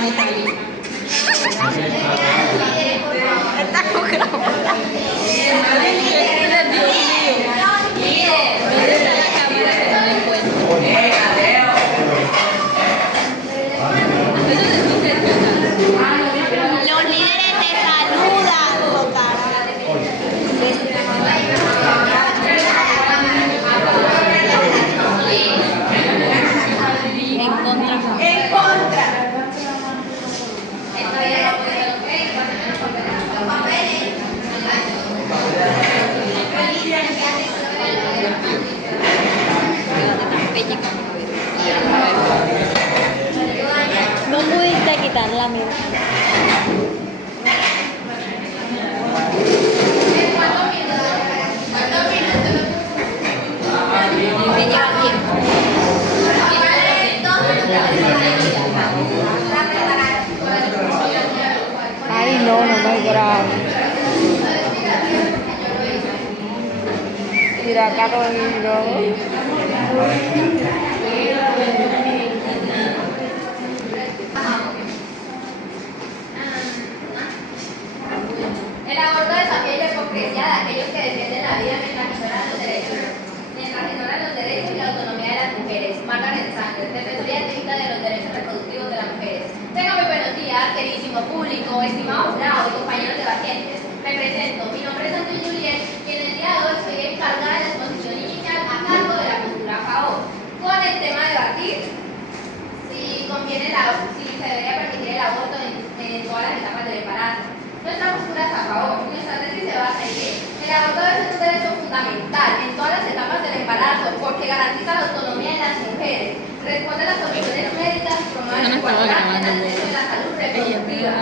Está grabando. Los líderes te saludan, en contra. En contra. No pudiste quitarla, mira. Ay, no me grabo. Mira, Carolina. El aborto desafía la hipocresía de aquellos que defienden la vida mientras ignoran los derechos y la autonomía de las mujeres. Margaret Sanger, Defensoría Técnica de los Derechos Reproductivos de las Mujeres. Tengan muy buenos días, queridísimo público, estimados jurados y compañeros debatientes. Me presento, mi nombre es Antonio Juliet y en el día de hoy soy encargada de la exposición inicial a cargo de la postura a favor. Con el tema de debatir si se debería permitir el aborto en todas las etapas del embarazo. Nuestra postura es a favor. Nuestra tesis se basa en que el aborto debe ser un derecho fundamental en todas las etapas del embarazo porque garantiza la autonomía de las mujeres, responde a las soluciones médicas y promueve la igualdad en el acceso a la salud reproductiva.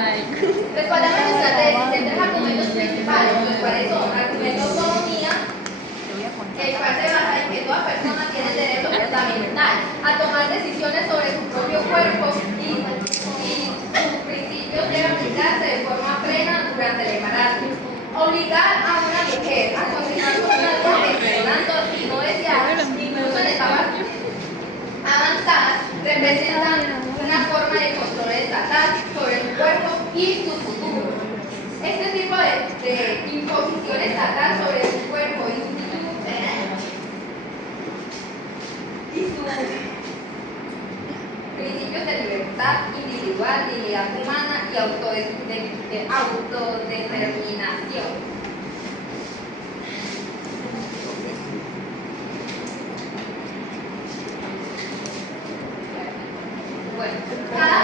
Respaldamos nuestra tesis en tres argumentos principales, los cuales son argumento de autonomía, el cual se basa en que toda persona tiene el derecho fundamental a tomar decisiones sobre su propio cuerpo y sus principios deben aplicarse de forma plena durante el embarazo. Obligar a una mujer a continuar con una vida gestionando y no deseada, incluso en etapas avanzadas, representan una forma de control estatal sobre su cuerpo y su futuro. Este tipo de imposición estatal sobre su cuerpo y sus principios de libertad individual, dignidad humana y autodeterminación. Bueno, cada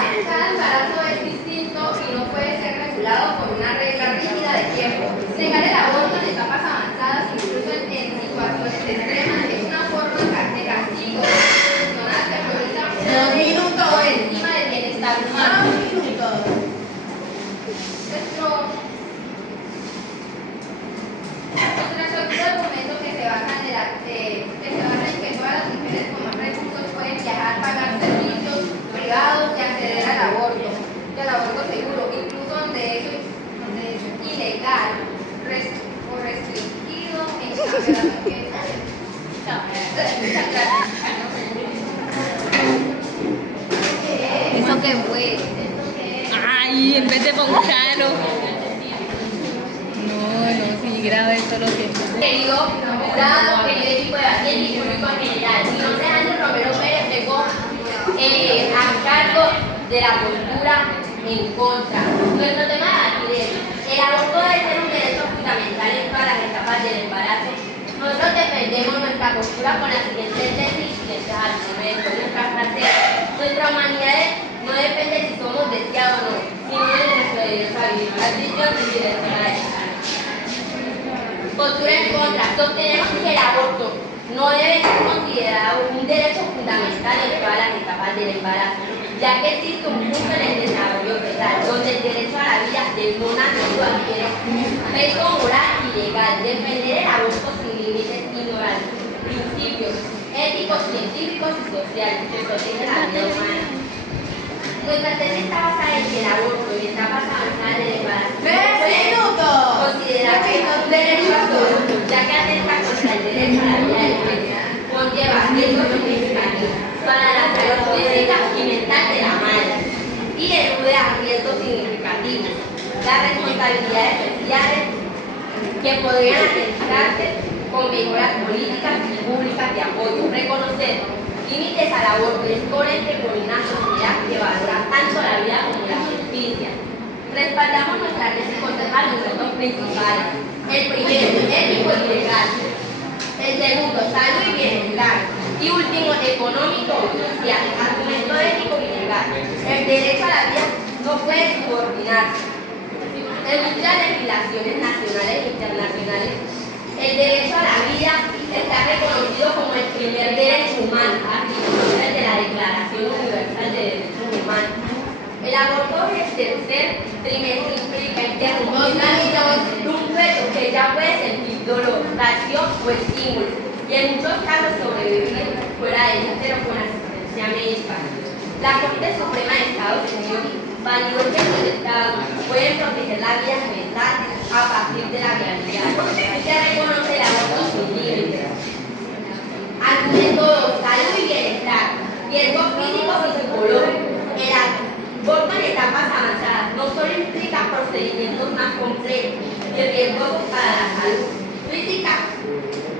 embarazo es distinto y no puede ser regulado por una regla rígida de tiempo. Negar el aborto en etapas avanzadas, incluso en situaciones extremas, es una forma de castigo institucional que prioriza por encima del bienestar humano. Nuestro argumento que se basa en que todas las mujeres con más recursos pueden viajar, pagar servicios privados y acceder al aborto seguro, incluso donde eso es ilegal o restringido en cambio de las mujeres. ¿Eso qué fue? Ay, en vez de poncharlo. No, sí, grave esto lo que... Querido jurado, querido equipo de debatiente y público en general, mi nombre es Ángel Romero Pérez, vengo a cargo de la postura en contra. Nuestro tema de debate es: el aborto debe ser un derecho fundamental en todas las etapas del embarazo. Nosotros defendemos nuestra postura con la siguiente tesis y siguientes argumentos. Nuestra humanidad no depende si somos deseados o no, sino de nuestro derecho a vivir. Así yo soy direccional. Postura en contra. Sostenemos que el aborto no debe ser considerado un derecho fundamental en todas las etapas del embarazo, ya que existe un punto en el desarrollo fetal donde el derecho a la vida del no nacido adquiere peso moral y legal. Defender el aborto sin límites ignorar principios éticos, científicos y sociales que protegen la vida humana. Nuestra tesis está basada en que el aborto y etapas avanzadas del embarazo considerarse un derecho absoluto, ya que atenta contra el derecho a la vida del feto, conlleva riesgos significativos para la salud física y mental de la madre y elude habilidades sociales que podrían atenderse con mejoras políticas y públicas de apoyo, reconocer límites al aborto es coherente con una sociedad que valora tanto la vida como la justicia. Respaldamos nuestra tesis con tres argumentos principales. El primero, ético y legal. El segundo, salud y bienestar. Y último, económico y social. Argumento ético y legal. El derecho a la vida no puede subordinarse. En muchas legislaciones nacionales e internacionales, el derecho a la vida está reconocido como el primer derecho humano, artículo 3 de la Declaración Universal de Derechos Humanos. El aborto en el tercer trimestre implica interrumpir la vida de un feto que ya puede sentir dolor, presión o estímulo, y en muchos casos sobrevivir fuera del útero con asistencia médica. La Corte Suprema de Estados Unidos validó que los estados pueden proteger la vida fetal a partir de la gravidad y se reconoce el aborto sin límites. Argumento 2, salud y bienestar, riesgos físicos y psicológicos. El aborto en etapas avanzadas no solo implica procedimientos más complejos y riesgosos para la salud física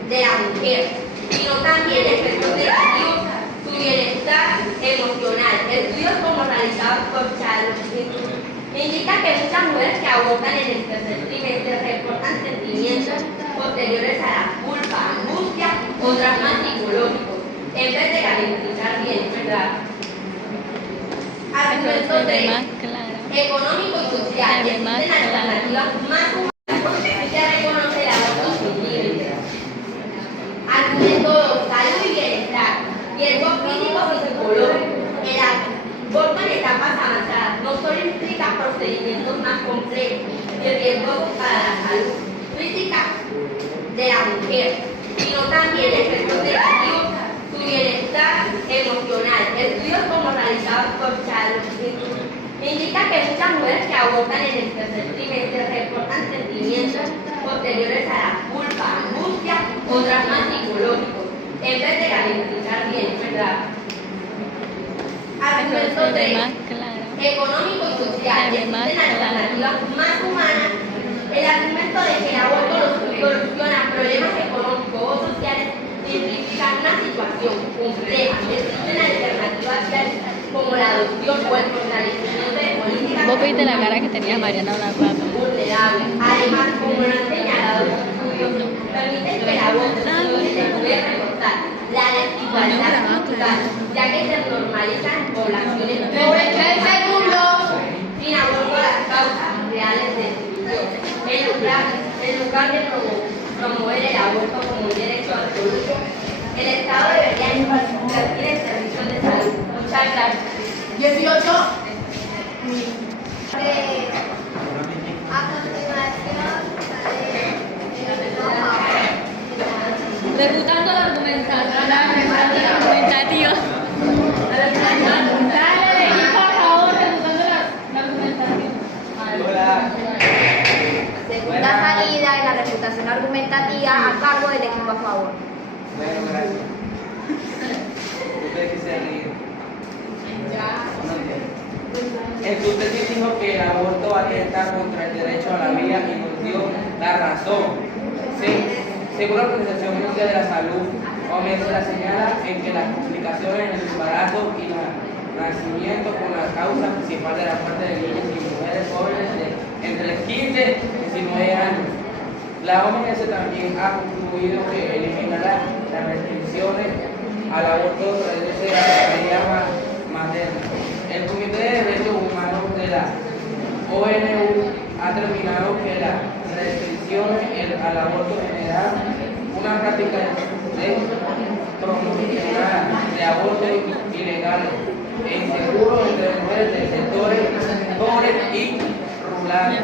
de la mujer, sino también efectos negativos su bienestar emocional. Estudios como realizados por Charles indican que muchas mujeres que abortan en el tercer trimestre reportan sentimientos posteriores a la culpa, angustia o traumas psicológicos, en vez de garantizar bienestar. Argumento 3. Económico y social. Existen alternativas más humanas que reconoce el aborto sin límites. Argumento 2. Salud y bienestar. Riesgos físicos y psicológicos. El aborto en etapas avanzadas no solo implica procedimientos más complejos y riesgosos para la salud física de la mujer, sino también efectos negativos su bienestar emocional. Estudios como realizados por Charles indican que muchas mujeres que abortan en el tercer trimestre reportan sentimientos posteriores a la culpa, angustia o traumas psicológicos, en vez de garantizar bienestar. Argumento 3. Económico y social. Existen alternativas más humanas. El argumento de que el aborto no soluciona problemas económicos o sociales simplifica una situación compleja. Existen alternativas como la adopción o el fortalecimiento de políticas. Vos viste la cara que tenía Mariana hablando. Vulnerables. Además, como lo han señalado los estudios, permiten que el aborto se puede recortar la desigualdad cultural, ya que se normalizan poblaciones pobres sin aborto las causas reales de exclusión. En lugar de promover el aborto como un derecho absoluto, el Estado debería invertir en servicios de salud. Muchas gracias. 18. A continuación, Refutando la argumentación. La argumentativa. Dale, por favor, refutando la argumentación. segunda salida en la refutación argumentativa a cargo del equipo a favor. Bueno, gracias. Usted que se ríe. Usted sí dijo que el aborto atenta contra el derecho a la vida y nos dio la razón. Sí. Según la Organización Mundial de la Salud, OMS la señala en que las complicaciones en el embarazo y el nacimiento con la causa principal de la muerte de niños y mujeres jóvenes de entre 15 y 19 años. La OMS también ha concluido que eliminará las restricciones al aborto reduce la vida materna. El Comité de Derechos Humanos de la ONU ha determinado que las restricciones al aborto generan una práctica de promocionar de abortos ilegales e inseguros entre mujeres de sectores pobres y rurales.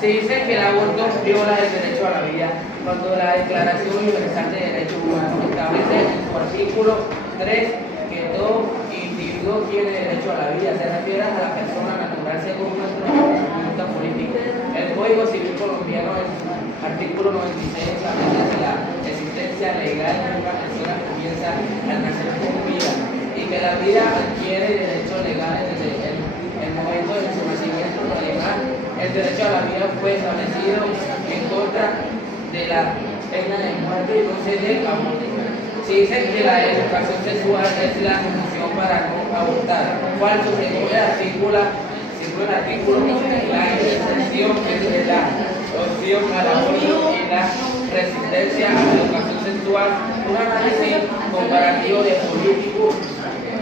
Se dice que el aborto viola el derecho a la vida cuando la Declaración Universal de Derechos Humanos establece en su artículo 3 que todo individuo tiene derecho a la vida. Se refiere a la persona natural según nuestro punto político. El Código Civil colombiano en su artículo 96 establece que la existencia legal de una persona comienza al nacer con vida y que la vida adquiere derechos legales desde el momento de su nacimiento. Además, vida fue establecido en contra de la pena de muerte y no se debe abortar. Se dice que la educación sexual es la solución para no abortar. Falso, según el artículo, la intercepción es la opción al aborto y la resistencia a la educación sexual. Un análisis comparativo de políticos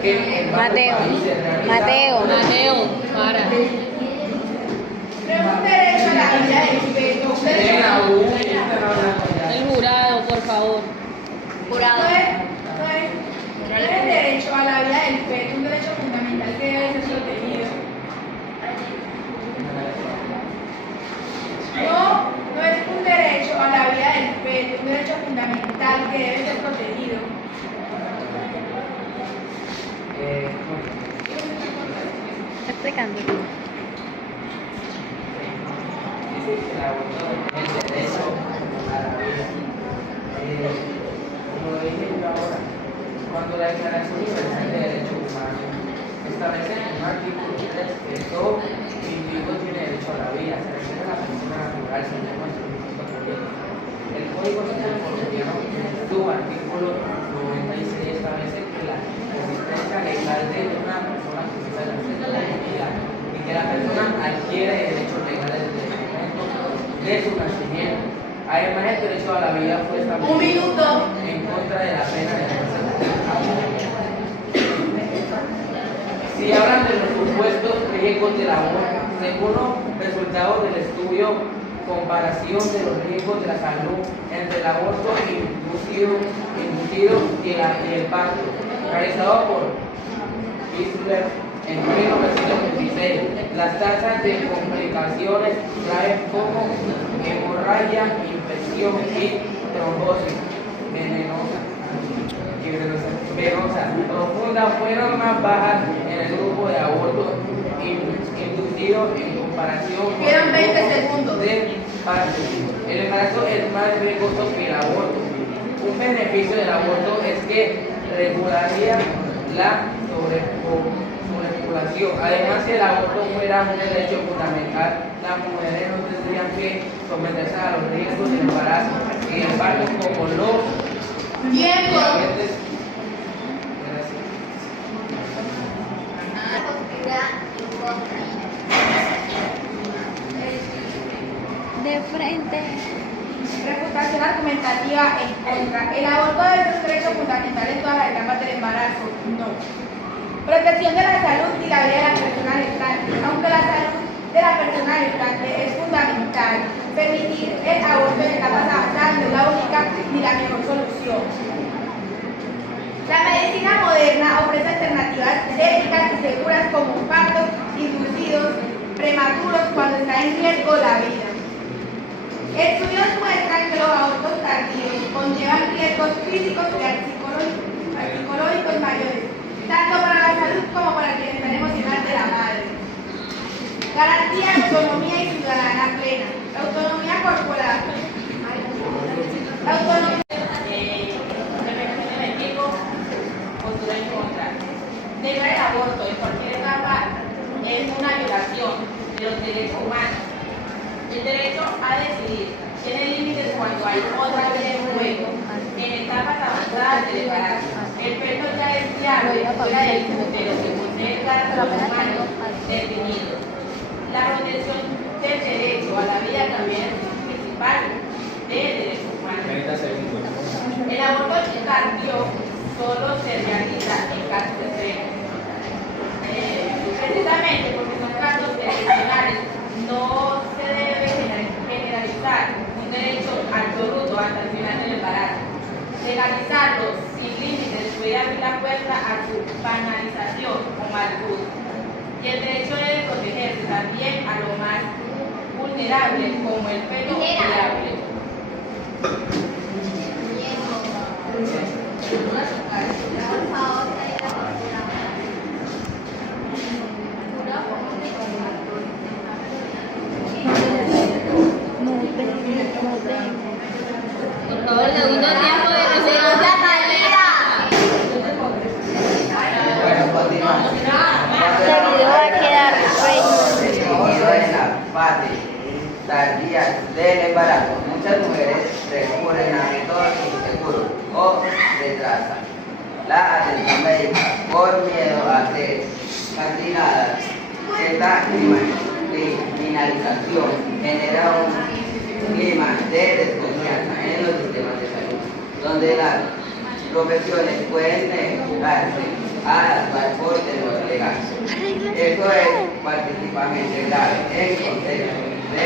que en varios países realizaron. Mateo, para. Tenemos derecho a la vida del feto. El jurado, por favor. Jurado. No es el derecho a la vida del feto, un derecho fundamental que debe ser protegido. No es un derecho a la vida del feto, un derecho fundamental que debe ser protegido. Explicando. El aborto es el derecho a la vida. Como lo dije yo ahora, cuando la Declaración Universal de Derechos Humanos establece en un artículo 3 que todo individuo tiene derecho a la vida, se refiere a la persona natural sin ningún instrumento político. El Código Penal colombiano, en su artículo 96, establece que la existencia legal de una persona comienza a ejercer la vida y que la persona adquiere derechos legales desde el momento de su nacimiento. Además, el derecho a la vida fue establecido en contra de la pena de muerte. Si hablan de los supuestos riesgos del aborto, según los resultados del estudio comparación de los riesgos de la salud entre el aborto inducido y el parto, realizado por Isler en 1926, las tasas de complicaciones graves como hemorragia, infección y trombosis venosa profunda fueron más bajas en el grupo de abortos inducidos en comparación con Quedan 20 segundos. de parto. El embarazo es más riesgoso que el aborto. Un beneficio del aborto es que regularía la sobrepoblación. Además, si el aborto fuera un derecho fundamental, las mujeres no tendrían que someterse a los riesgos del embarazo y el parto como los Tiempo. diabetes. De frente. Refutación argumentativa en contra. El aborto es un derecho fundamental en todas las etapas del embarazo. No. Protección de la salud y la vida de la persona gestante. Aunque la salud de la persona gestante es fundamental, permitir el aborto en etapas avanzadas no es la única ni la mejor solución. La medicina moderna ofrece alternativas éticas y seguras como partos inducidos prematuros cuando está en riesgo la vida. Estudios muestran que los abortos tardíos conllevan riesgos físicos y psicológicos mayores, tanto para la salud como para el bienestar emocional de la madre. Garantía de autonomía y ciudadana plena. La autonomía corporal. La autonomía. Postura en contra. Negar el aborto en cualquier etapa es una violación de los derechos humanos. El derecho a decidir tiene límites cuando hay otra vida en juego. En etapas avanzadas del embarazo, el feto ya es viable fuera del útero que posee caracteres humanos definidos. La protección del derecho a la vida también es principal del derecho humano. El aborto tardío solo se realiza en casos extremos. Precisamente porque son casos excepcionales, no se debe generalizar un derecho absoluto hasta el final del embarazo. Legalizarlo sin límites puede abrir la puerta a su banalización o mal uso. Y el derecho debe protegerse también a lo más vulnerable como el feto vulnerable. Por favor, segundo tiempo de la segunda tarea. Bueno, continuamos. Este video va a quedar Vamos a ver la parte. tardías del embarazo. Muchas mujeres recurren a métodos inseguros o retrasan la atención médica por miedo a ser castigadas. Esta criminalización genera un clima de desconfianza en los sistemas de salud, donde las profesiones pueden negarse a actuar por temor legal. Esto es particularmente grave en contextos de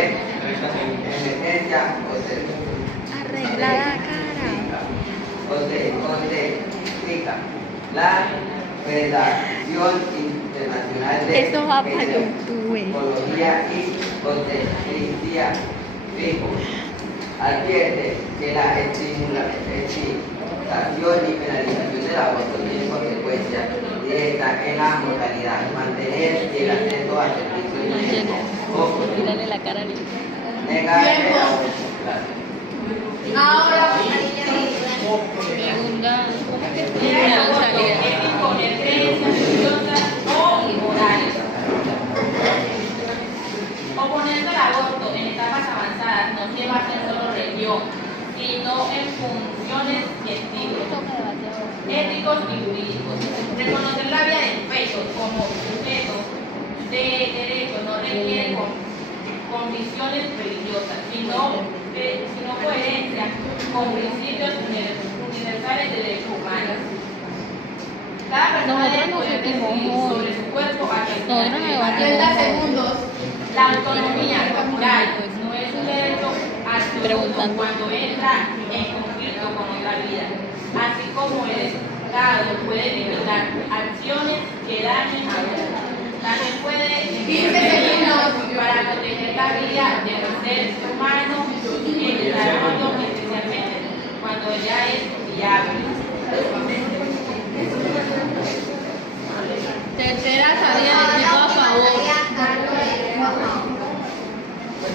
emergencia obstétrica. La Federación Internacional de Ginecología y Obstetricia advierte que la estimulación y penalización del aborto tiene consecuencias directas en la mortalidad, mantener el acceso a servicios médicos o Mírale la cara a Lili. negar el aborto. Ahora, Segunda. ¿Cómo que El aborto salida? es imponer creencias religiosas o morales. Oponerse al aborto en etapas avanzadas no se basa en solo religión, sino en funciones científicas, éticos y jurídicos. Reconocer la vida del feto como sujeto de derecho no requiere convicciones religiosas, sino coherencia con principios universales de derechos humanos. Cada persona debe poder decidir sobre su cuerpo a quien quiera. 30 segundos. La autonomía corporal no es un derecho absoluto cuando entra en conflicto con otra vida, así como el Estado puede limitar acciones que dañen a otros. También puede 15 segundos. para proteger la vida de los seres humanos en desarrollo, especialmente cuando ya es viable. Tercera salida del equipo a favor.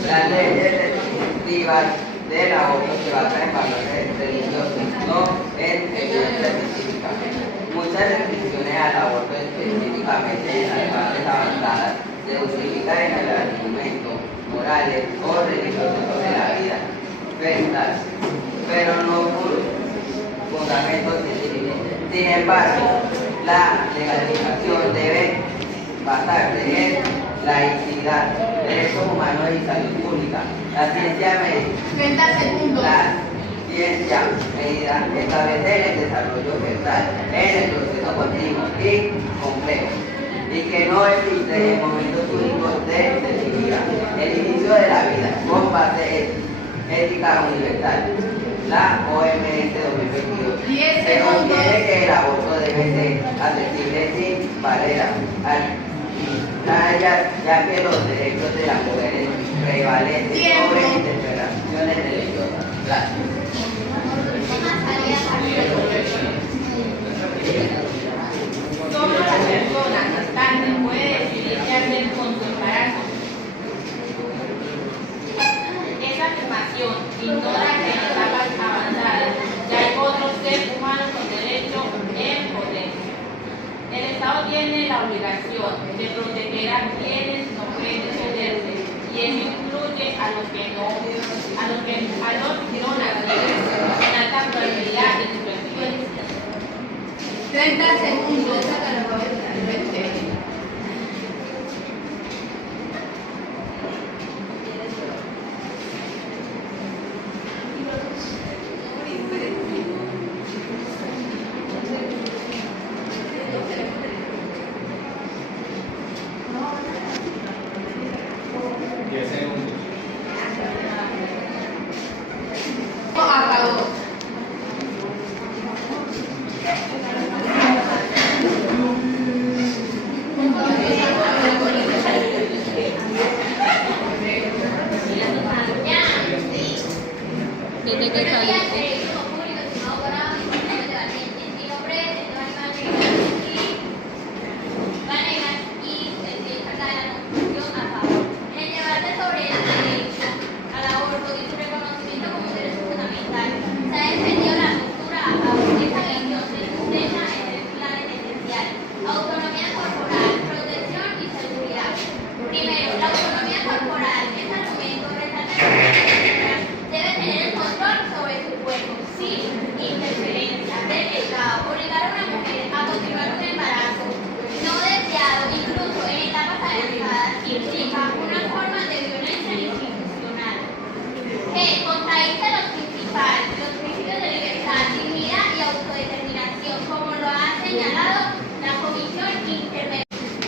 Las leyes restrictivas del aborto se basan en valores religiosos, no en evidencia científica. Muchas restricciones al aborto, específicamente en las fases avanzadas, se justifican en el argumento morales o religiosos sobre la vida fetal, pero no por fundamentos científicos. Sin embargo, la legalización debe basarse en laicidad, derechos humanos y salud pública. La ciencia médica 30 segundos. la ciencia medida establecer el desarrollo fetal en el proceso continuo y complejo y que no existe momentos únicos de vida. El inicio de la vida con base ética universal. La OMS 2022 10 se segundos. contiene que el aborto debe ser accesible sin barreras ya que los derechos de las mujeres prevalecen Tiempo. sobre interpretaciones religiosas. Gracias. Solo las personas gestantes pueden decidir qué hacer con su embarazo. Esa afirmación ignora que en etapas avanzadas ya hay otros seres humanos con derecho en potencia. El Estado tiene la obligación de proteger a quienes no pueden defenderse, y eso incluye a los que no nacieron en alta probabilidad de supervivencia. 30 segundos. Acabó.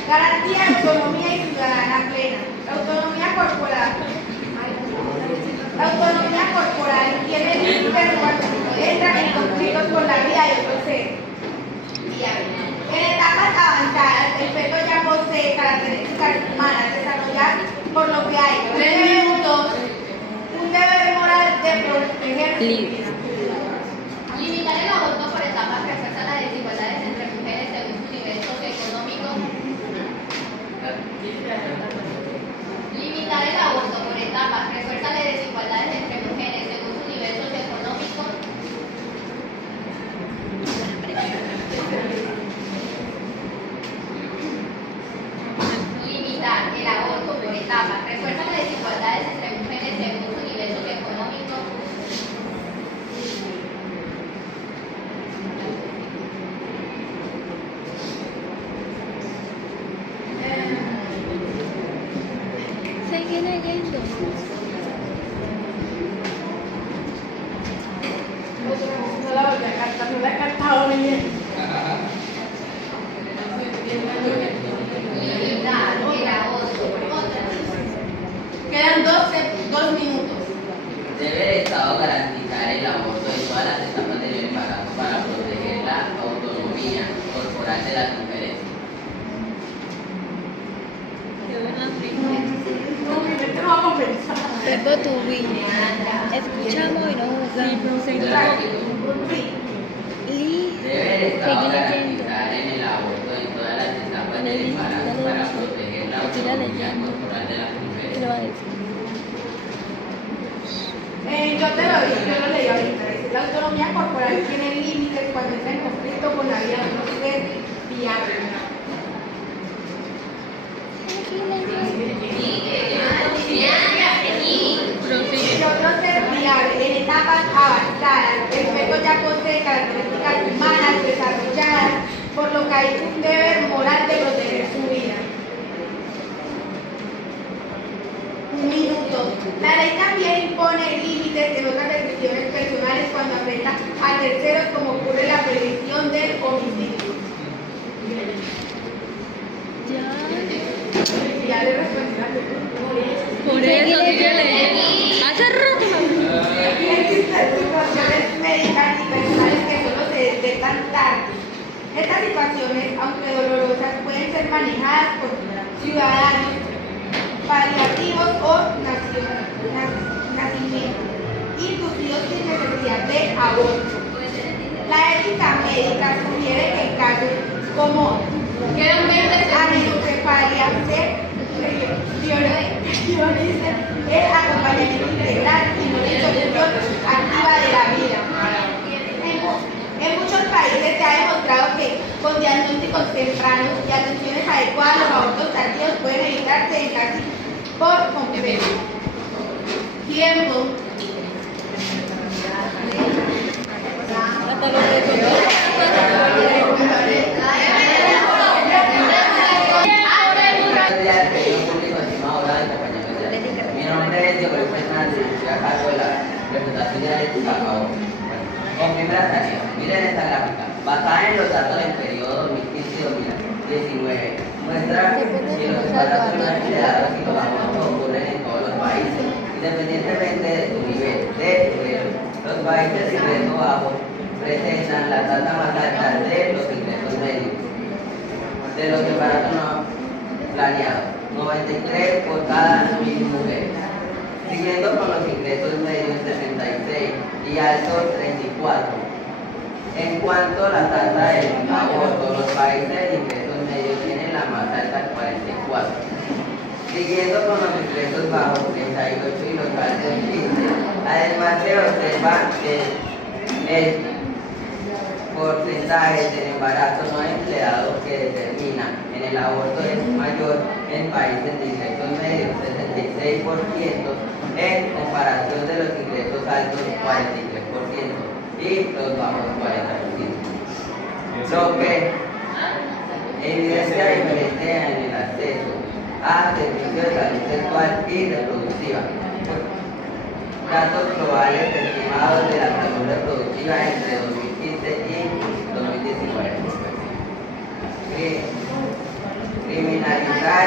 Garantía de autonomía y ciudadana plena. La autonomía corporal. La autonomía corporal tiene límites cuando entra en conflictos con la vida de otros seres. En etapas avanzadas, el feto ya posee características humanas desarrolladas por lo que hay. 3 minutos. Un deber moral de proteger su vida. Limitar el aborto por etapas refuerza las desigualdades entre mujeres según su nivel socioeconómico. Limitar el aborto por etapas refuerza las desigualdades entre mujeres según su nivel socioeconómico. Limitar el aborto por etapas refuerza las desigualdades entre mujeres según su nivel socioeconómico. Sigue leyendo. No la voy a cantar, no la he cantado bien. Limitar el aborto. Quedan 2 minutos. Debe el Estado garantizar el aborto en todas las etapas del embarazo para proteger la autonomía corporal de las mujeres. No va a compensar. Verbo to be. Escuchamos y no juzgamos. Debe el Estado Seguí leyendo. garantizar en el aborto en todas las etapas del embarazo para proteger la autonomía corporal de las ¿Qué mujeres. lo va a decir? Yo te lo digo, yo lo leí ahorita. Dice, la autonomía corporal tiene límites cuando entra en conflicto con la vida de otro ser viable. De otro ser viable en etapas avanzadas, el feto ya posee características humanas desarrolladas, por lo que hay un deber moral de proteger su vida. 1 minuto. La ley también impone límites en otras decisiones personales cuando afecta a terceros, como ocurre en la prevención del homicidio. Ya le respondí la pregunta. Por eso sigue leyendo. Hace rato. Existen situaciones médicas y personales que solo se detectan tarde. Estas situaciones, aunque dolorosas, pueden ser manejadas por ciudadanos paliativos o nacimientos, inducidos sin necesidad de aborto. La ética médica sugiere que en casos como anencefalia se priorice el acompañamiento integral y no la interrupción activa de la vida. En muchos países se ha demostrado que con diagnósticos tempranos y atenciones adecuadas los abortos tardíos pueden evitarse en casi por completo. Tiempo. Hasta los Buenos días, querido público, estimado grado de compañía. Mi nombre es Diego Luis Fernández y estoy a cargo de la presentación de la ley de Cacao. Con primera tarea, miren esta gráfica. Basada en los datos del periodo 2015 y 2019, muestra que los embarazos no heredados y los abortos ocurren en todos los países, independientemente de su nivel de ingreso. Los países de ingreso bajo presentan la tasa más alta de los ingresos medios, de los embarazos no planeados, 93 por cada 1000 mujeres, siguiendo con los ingresos medios 66 y altos 34. En cuanto a la tasa del aborto, los países de ingresos medios tienen la más alta, 44, siguiendo con los ingresos bajos 38 y los altos 15. Además se observa que el porcentaje de embarazo no empleado que determina en el aborto es mayor en países de ingresos medios, 66%, en comparación de los ingresos altos, 43%, y los bajos, 40%. Lo que evidencia diferencia en el acceso a servicios de salud sexual y reproductiva. Datos globales estimados de la salud reproductiva entre 2015 y 2019.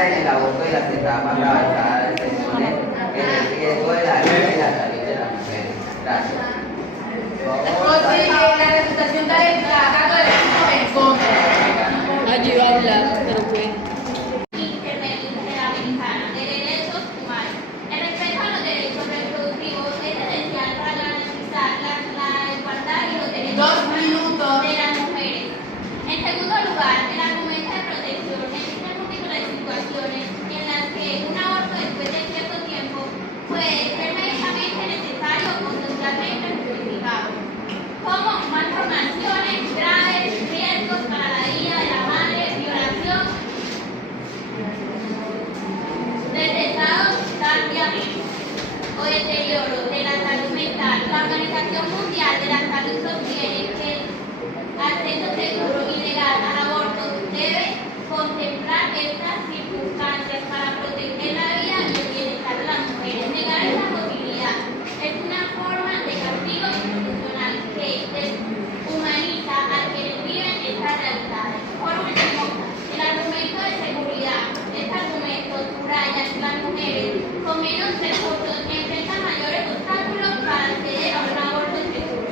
explicar en el aborto y las etapas avanzadas de exponer el riesgo de la vida y la salud de las mujeres. Gracias. La reputación de la carga del equipo en contra. Allí va a hablar, pero fue. Interamericana de Derechos Humanos. El respeto a los derechos reproductivos es esencial para garantizar la igualdad y los derechos 2 minutos. de las mujeres. En segundo lugar, el argumento de protección existe múltiples situaciones en las que un aborto después de cierto tiempo puede ser médicamente necesario o socialmente justificado, como malformaciones graves, riesgos para la vida de la madre, violación del estado tardíamente o deterioro de la salud mental. La Organización Mundial de la Salud sostiene que el acceso seguro y legal al aborto debe contemplar estas circunstancias para proteger la vida y el bienestar de las mujeres. Negar esta posibilidad es una forma de castigo institucional que deshumaniza a quienes viven estas realidades. Por último, el argumento de seguridad. Este argumento subraya que las mujeres con menos recursos enfrentan mayores obstáculos para acceder a un aborto seguro,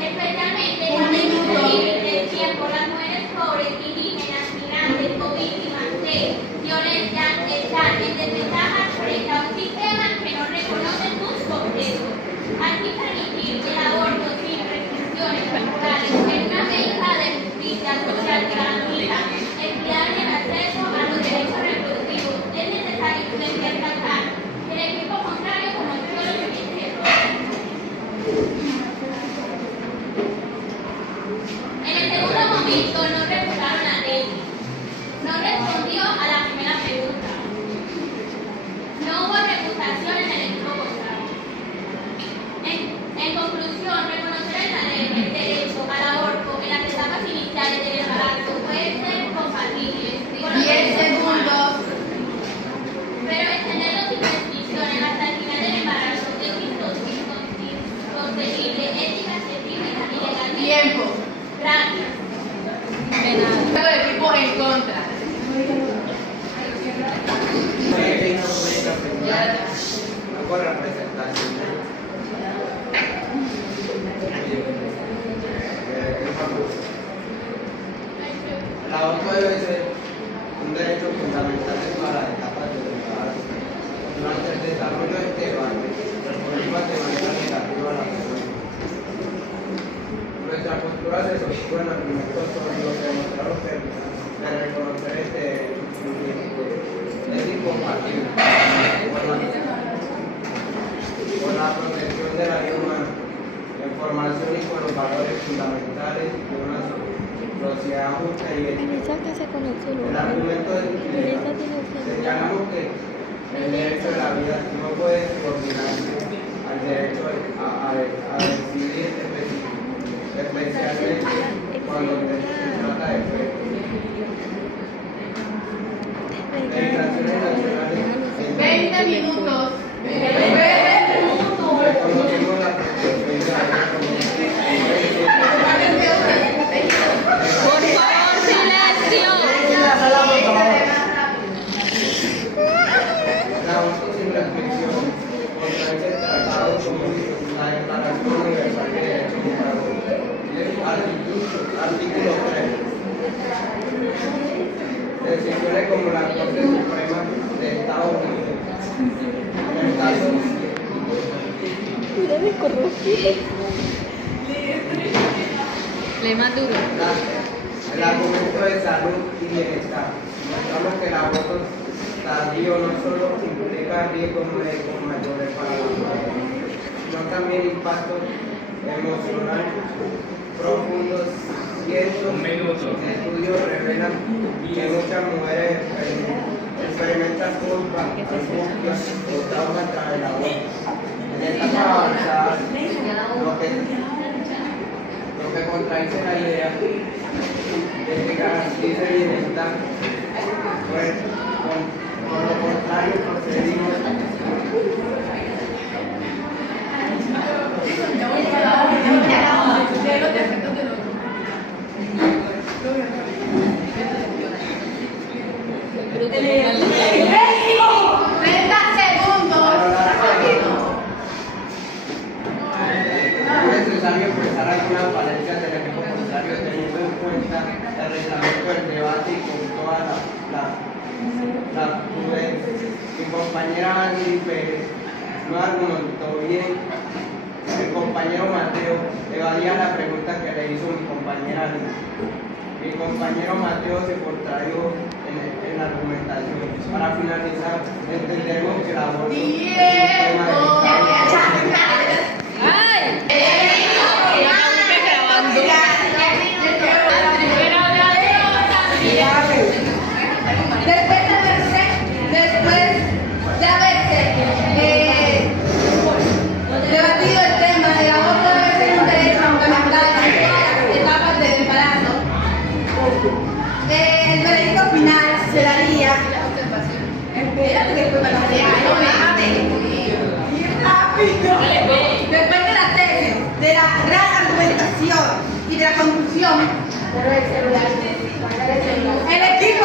especialmente en los límites del tiempo. Las mujeres pobres, indígenas, migrantes o víctimas de violencia están en desventaja frente a un sistema que no reconoce sus procesos. Así, permitir el aborto sin restricciones temporales es una medida de justicia social que garantiza equidad en el acceso a los derechos reproductivos. Es necesario descartar el equipo contrario como el suelo de En el segundo momento no refutaron la tesis. No respondió a la primera pregunta. No hubo refutación en el equipo contrario. En conclusión, reconocer el derecho al aborto en las etapas iniciales del embarazo puede ser compatible con los 10 segundos. pero extenderlo sin restricciones hasta el final del embarazo es insostenible, ética, científica y legalmente. Tiempo. Gracias. Carga del equipo en contra. Hago representación. El aborto debe ser un derecho fundamental en todas las etapas del embarazo. Durante el desarrollo de este debate, respondimos de manera negativa a la pregunta. Nuestra postura se sostuvo en argumentos sobre lo que demostraron que de reconocer este derecho es incompatible con la protección de la vida humana, la información y con los valores fundamentales de una sociedad justa y ética. El argumento señalamos que el derecho de la vida no puede subordinarse al derecho a decidir especialmente cuando se trata de fe. Legislaciones nacionales 20 minutos. reconocemos la protección de la vida Por favor, silencio. el aborto sin restricción contra este tratado como la Declaración Universal de Derechos Humanos. Artículo 3. Decisiones como la Corte Suprema de Estados Unidos. En el caso Le más duro. el argumento de salud y bienestar. Mostramos que el aborto tardío no solo implica riesgos médicos mayores para la mujer, sino también impactos emocional profundos. Cientos de estudios revelan que muchas mujeres experimentan culpa, angustia o trauma tras el aborto. En esta avanzada, lo que contradice la idea de que garantice bienestar, pues con lo contrario procedimos. Bruto, una falencia del equipo contrario teniendo en cuenta el reglamento del debate y con toda la prudencia. Mi compañera Angeli Pérez no argumentó bien. El compañero Mateo evadía la pregunta que le hizo mi compañera Angeli. Mi compañero Mateo se contrajo en la argumentación. Para finalizar, entendemos que la aborto es un tema Después de haberse debatido el tema del aborto debe ser un derecho fundamental en todas las etapas del embarazo. El veredicto final se daría. Espérate que después me lo lea, no rápido. Después de la tesis, de la gran argumentación y de la conclusión, el equipo